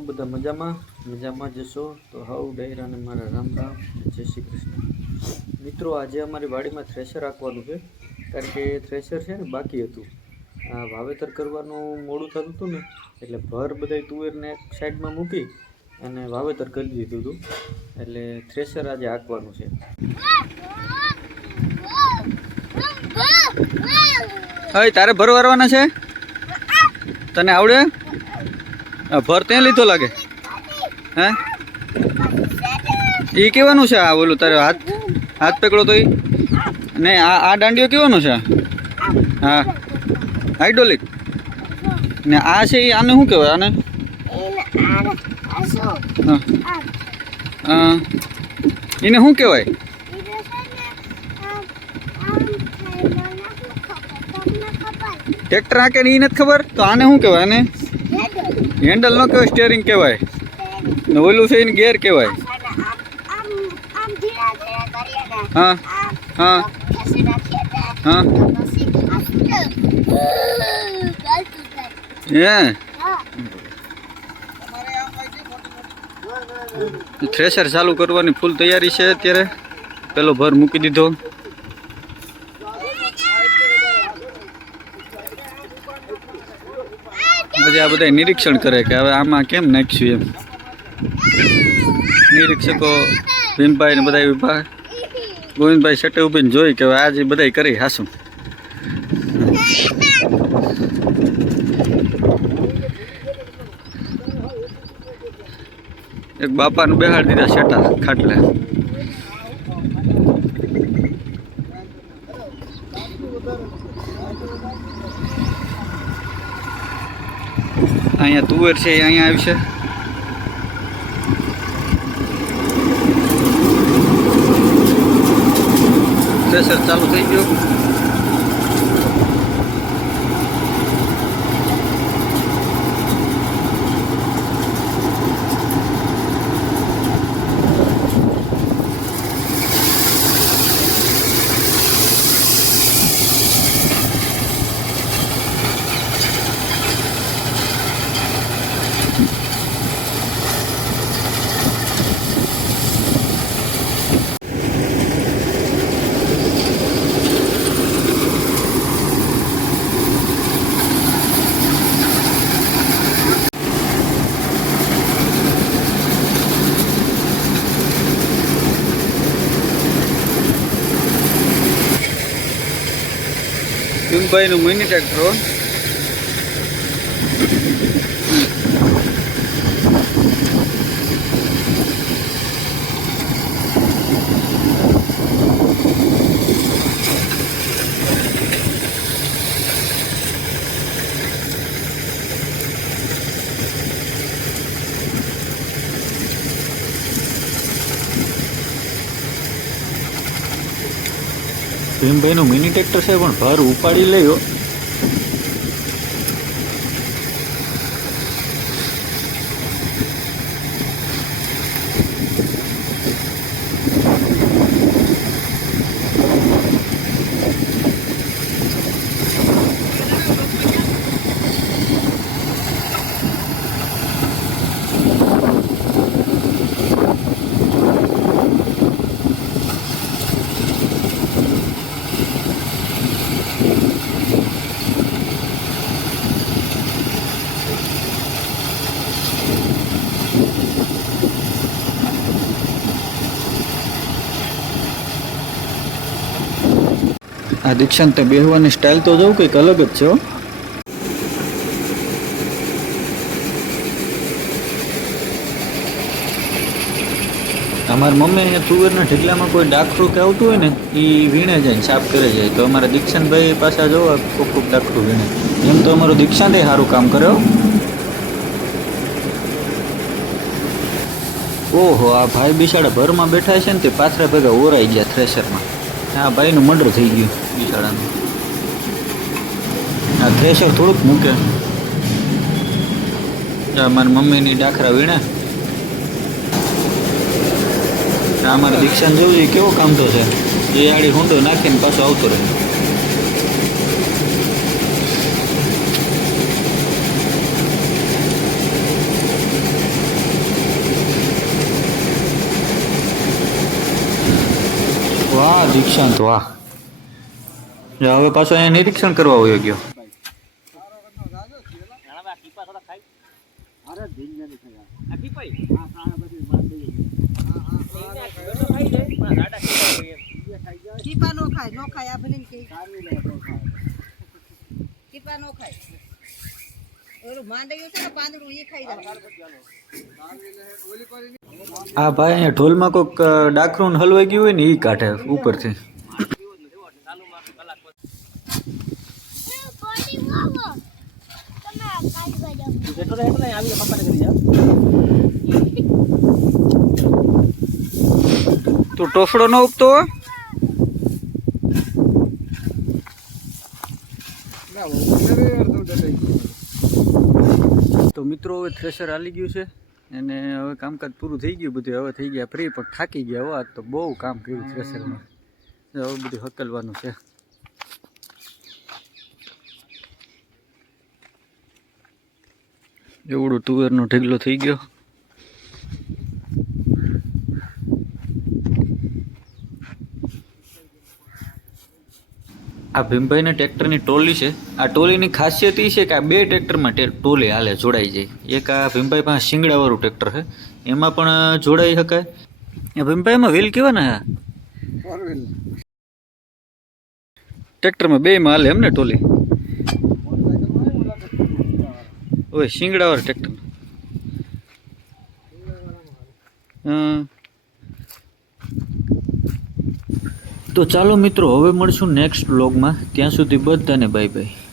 બધા મજામાં? મજામાં જશો તો હાઉ ડાયરાને મારા રામ રામ જય શ્રી કૃષ્ણ. મિત્રો આજે અમારી વાડીમાં થ્રેશર રાખવાનું છે કારણ કે થ્રેશર છે ને બાકી હતું. આ વાવેતર કરવાનું મોડું થતું હતું ને એટલે ભર બધા તુવેરને એક સાઈડમાં મૂકી અને વાવેતર કરી દીધું હતું. એટલે થ્રેશર આજે હાંકવાનું છે. હવે તારે ભર વારવાના છે? તને આવડે? ભર ત્યાં લીધો લાગે? હે? એ કેવાનું છે આ ઓલું તારે હાથ હાથ પકડો તો એ ને આ આ દાંડીઓ કેવાનું છે? હા. હાઇડ્રોલિક ને આ છે એ આને શું કહેવાય આને? હા. એને શું કહેવાય? ટ્રેક્ટર આંકે ને એ નથી ખબર? તો આને શું કહેવાય આને? હેન્ડલ ન કહેવાય સ્ટેરિંગ કહેવાય. ને ઓલું છે એને ગેર કહેવાય. હા હા. હા. હે? થ્રેશર ચાલુ કરવાની ફૂલ તૈયારી છે અત્યારે. પેલો ભર મૂકી દીધો. પછી આ બધા નિરીક્ષણ કરે કે હવે આમાં કેમ નાખ્યું એમ. નિરીક્ષકો ભીમભાઈ ને બધા ઊભા ગોવિંદભાઈ શટે ઉભીને જોઈ કે આજે બધા કરી હાસું. એક બાપાનું બેહાડી દીધા શેટા ખાટલે. અહીંયા તુવેર છે એ અહીંયા આવશે પ્રેશર ચાલુ થઈ ગયું. ભીમભાઈનું મિની ટ્રેક્ટર ભીમભાઈનું મિની ટ્રેક્ટર છે પણ ભાર ઉપાડી લઈ આ દીક્ષાંત તે બેહવાની સ્ટાઇલ તો જોઉં કંઈક અલગ જ છે. અમારી મમ્મી અહીંયા તુવેરના ઢીકલામાં કોઈ ડાકરું કે આવતું હોય ને એ વીણે જાય, સાફ કરે જાય તો અમારા દીક્ષાંતભાઈ પાછા જોવા ખૂબ ખૂબ ડાકરું વીણે એમ તો અમારું દીક્ષાંતે સારું કામ કર્યો. ઓહો, આ ભાઈ બિસાડા ભરમાં બેઠા છે ને તે પાથરા ભેગા ઓરાઈ ગયા થ્રેશરમાં આ ભાઈનું મર્ડર થઈ ગયું બિચારાનું. આ થ્રેશર થોડુંક મૂકે. મારી મમ્મીની ડાખરા વીણે. અમારે દીક્ષાને જોવું કેવો કામ તો છે? એ આડી હુંડો નાખીને પાછો આવતો રહે તો વાહ હવે પાછો અહીંયા નિરીક્ષણ કરવા હોય ગયો. કીપા નો ખાય નો ખાય આ ભલે કે. કીપા નો ખાય. ઓલું છે ને પાંદડું એ ખાઈ જાય. આ ભાઈ અહીંયા ઢોલમાં કોઈક ડાખરું હલવાઈ ગયું હોય ને એ કાઢે ઉપરથી. તું ટોફડો ન ઉપતો તો મિત્રો, હવે થ્રેશર હાલી ગયું છે. અને હવે કામકાજ પૂરું થઈ ગયું બધું હવે થઈ ગયા ફ્રી પણ થાકી ગયા હવે આજ તો બહુ કામ કર્યું થ્રેસરમાં હવે બધું હકલવાનું છે. એવડો તુવેરનો ઢગલો થઈ ગયો. આ ભીમભાઈને ટ્રેક્ટરની ટોલી છે. આ ટોલીની ખાસિયત એ છે કે આ બે ટ્રેક્ટરમાં ટોલી હાલે જોડાઈ જાય. એક આ ભીમભાઈ પાસે શિંગડાવાળું ટ્રેક્ટર છે. એમાં પણ જોડાઈ શકાય. એ ભીમભાઈમાં વ્હીલ કેવા ને ટ્રેક્ટરમાં બેમાં હાલે એમ ને ટોલી? ઓય શિંગડાવાળું ટ્રેક્ટર. હમ તો ચાલો મિત્રો હવે મળશું નેક્સ્ટ બ્લોગમાં ત્યાં સુધી બધાને બાય બાય